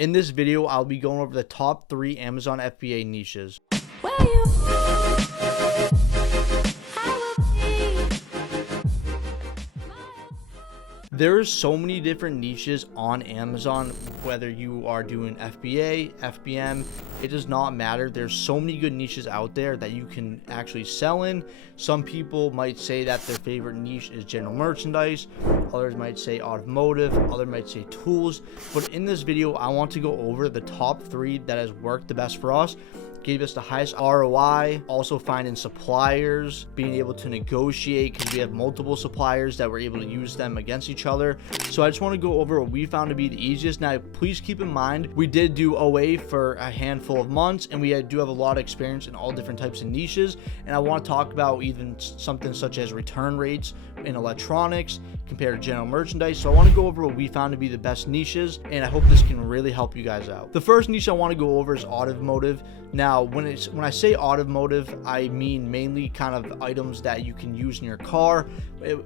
In this video, I'll be going over the top 3 Amazon FBA niches. There's so many different niches on Amazon, whether you are doing FBA, FBM, it does not matter. There's so many good niches out there that you can actually sell in. Some people might say that their favorite niche is general merchandise. Others might say automotive, others might say tools. But in this video, I want to go over the top 3 that has worked the best for us, gave us the highest ROI, also finding suppliers, being able to negotiate because we have multiple suppliers that we're able to use them against each other. So I just want to go over what we found to be the easiest. Now, please keep in mind, we did do OA for a handful of months and we do have a lot of experience in all different types of niches. And I want to talk about even something such as return rates in electronics compared to general merchandise. So I want to go over what we found to be the best niches, and I hope this can really help you guys out. The first niche I want to go over is automotive. Now, when I say automotive, I mean mainly kind of items that you can use in your car,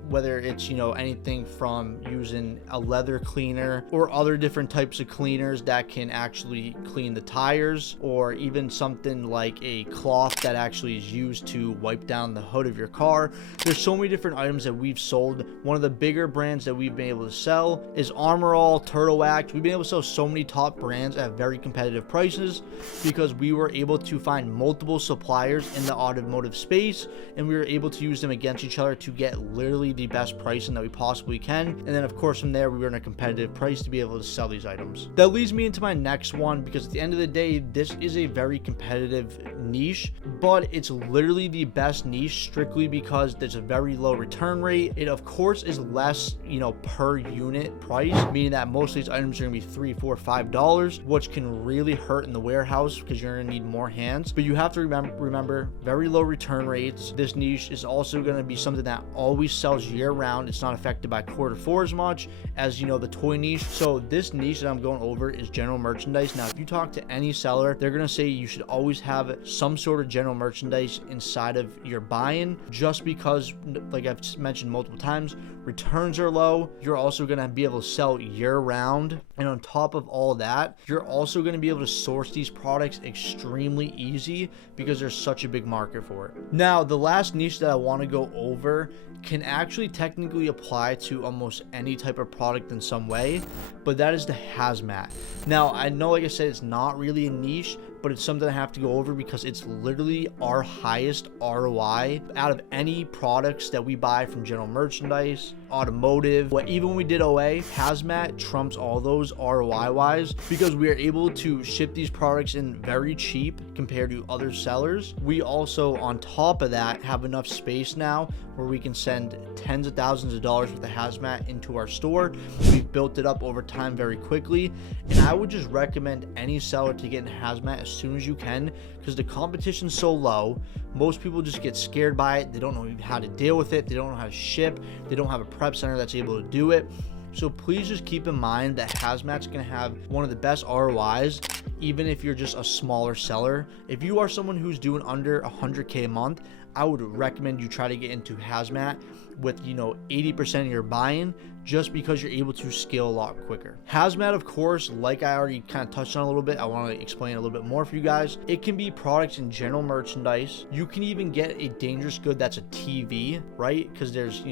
whether it's, anything from using a leather cleaner or other different types of cleaners that can actually clean the tires, or even something like a cloth that actually is used to wipe down the hood of your car. There's so many different items that we've sold. One of the bigger brands that we've been able to sell is Armor All, Turtle Wax. We've been able to sell so many top brands at very competitive prices because we were able to find multiple suppliers in the automotive space, and we were able to use them against each other to get literally the best pricing that we possibly can. And then of course from there, we were in a competitive price to be able to sell these items. That leads me into my next one, because at the end of the day, this is a very competitive niche, but it's literally the best niche strictly because there's a very low return rate. It of course is less, per unit price, meaning that most of these items are gonna be $3, $4, $5, which can really hurt in the warehouse because you're gonna need more hands. But you have to remember very low return rates. This niche is also going to be something that always sells year round. It's not affected by Q4 as much as the toy niche. So this niche that I'm going over is general merchandise. Now, if you talk to any seller, they're going to say you should always have some sort of general merchandise inside of your buy-in, just because, like I've mentioned multiple times, returns are low. You're also going to be able to sell year round, and on top of all that, you're also going to be able to source these products extremely easy because there's such a big market for it. Now, the last niche that I want to go over can actually technically apply to almost any type of product in some way, but that is the hazmat. Now, I know, like I said, it's not really a niche, but it's something I have to go over because it's literally our highest ROI out of any products that we buy from general merchandise, automotive. Even when we did OA, hazmat trumps all those ROI wise because we are able to ship these products in very cheap compared to other sellers. We also, on top of that, have enough space now where we can send tens of thousands of dollars worth of hazmat into our store. We've built it up over time very quickly, and I would just recommend any seller to get in hazmat as soon as you can because the competition's so low. Most people just get scared by it. They don't know how to deal with it. They don't know how to ship. They don't have a prep center that's able to do it. So please just keep in mind that hazmat's going to have one of the best ROIs, even if you're just a smaller seller. If you are someone who's doing under 100K a month, I would recommend you try to get into hazmat with 80% of your buy-in, just because you're able to scale a lot quicker. Hazmat, of course, like I already kind of touched on a little bit, I want to explain a little bit more for you guys. It can be products in general merchandise. You can even get a dangerous good that's a TV, right? Because there's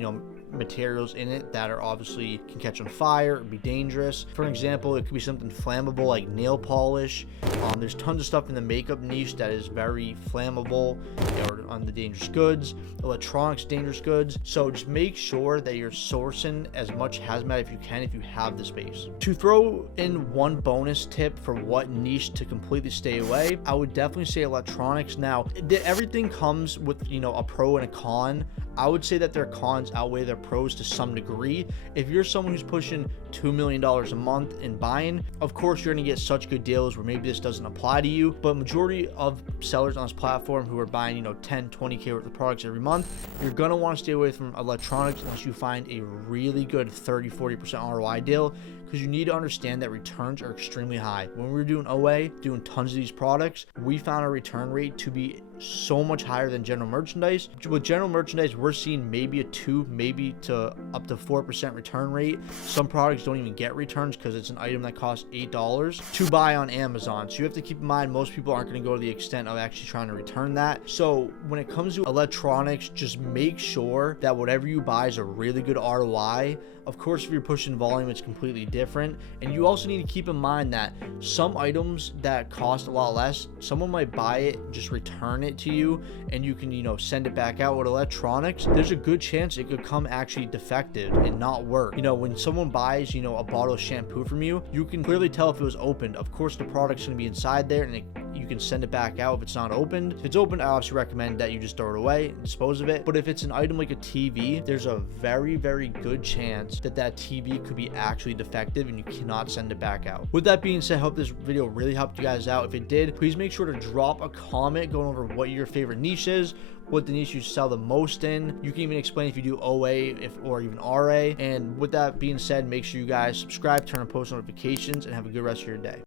materials in it that are obviously can catch on fire or be dangerous. For example, it could be something flammable like nail polish. There's tons of stuff in the makeup niche that is very flammable, or on the dangerous goods, electronics dangerous goods. So just make sure that you're sourcing as much hazmat if you can, if you have the space. To throw in one bonus tip for what niche to completely stay away, I would definitely say electronics. Now, everything comes with a pro and a con. I would say that their cons outweigh their pros to some degree. If you're someone who's pushing $2 million a month in buying, of course you're going to get such good deals where maybe this doesn't apply to you, but majority of sellers on this platform who are buying 10, 20K worth of products every month, you're going to want to stay away from electronics unless you find a really good 30-40% ROI deal, because you need to understand that returns are extremely high. When we were doing OA, doing tons of these products, we found our return rate to be so much higher than general merchandise. With general merchandise, we're seeing maybe a 2, maybe to up to 4% return rate. Some products don't even get returns because it's an item that costs $8 to buy on Amazon. So you have to keep in mind, most people aren't going to go to the extent of actually trying to return that. So when it comes to electronics, just make sure that whatever you buy is a really good ROI. Of course, if you're pushing volume, it's completely different. And you also need to keep in mind that some items that cost a lot less, someone might buy it, just return it to you, and you can, send it back out. With electronics, there's a good chance it could come actually defective and not work. When someone buys, a bottle of shampoo from you, you can clearly tell if it was opened. Of course, the product's going to be inside there, and you can send it back out if it's not opened. If it's opened, I obviously recommend that you just throw it away and dispose of it. But if it's an item like a TV, there's a very, very good chance that TV could be actually defective and you cannot send it back out. With that being said, I hope this video really helped you guys out. If it did, please make sure to drop a comment going over what your favorite niche is, what the niche you sell the most in. You can even explain if you do OA or even RA. And with that being said, make sure you guys subscribe, turn on post notifications, and have a good rest of your day.